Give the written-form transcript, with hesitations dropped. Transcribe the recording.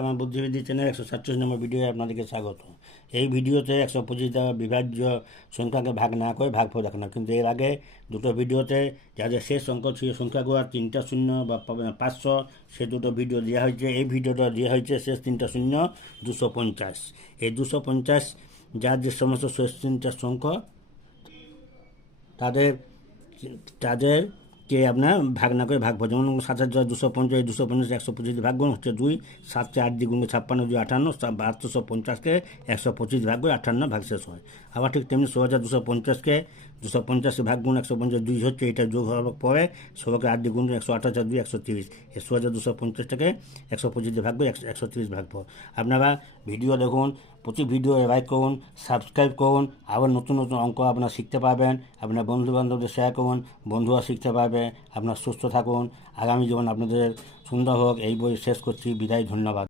আমার বুদ্ধিবৃদ্ধি চ্যানেল 147 নম্বর ভিডিওয়ে আপনাদেরকে স্বাগত। এই ভিডিওতে 125 দ্বারা বিভাজ্য সংখ্যাকে ভাগ না করে ভাগফল দেখানো, কিন্তু এর আগে দুটো ভিডিওতে যাদের শেষ অঙ্ক ছিল সংখ্যাগুলো 3টা শূন্য বা 500, সে দুটো ভিডিও দেওয়া হয়েছে। এই ভিডিওটা দেওয়া হয়েছে শেষ 3টা শূন্য 250। এই 250 যার যে সমস্ত শেষ 3টা সংখ্যা তাদের তাদেরকে আপনার ভাগ না করে ভাগফল, যেমন 7,250, 250 125 ভাগ গুণ হচ্ছে 2, 7 4 দ্বিগুণে 56, 2 58, 7250কে 125 ভাগ করে 58 ভাগ শেষ হয়। আবার ঠিক তেমনি 16,250কে 250 ভাগ গুণ 150 2 হচ্ছে, এটা যোগ হওয়ার পরে 16কে 8 দ্বিগুণ 128 2 130, এই 16,250টাকে 125 ভাগ করে 130 ভাগফল। আপনারা ভিডিও দেখুন, প্রতি ভিডিও লাইক করুন, সাবস্ক্রাইব করুন, আবার নতুন নতুন অঙ্ক আপনারা শিখতে পারবেন। আপনার বন্ধুবান্ধবদের শেয়ার করুন, বন্ধুরা শিখতে পারবে। আপনার সুস্থ থাকুন, আগামী জীবন আপনাদের সুন্দর হোক। এই বই শেষ করছি, বিদায়, ধন্যবাদ।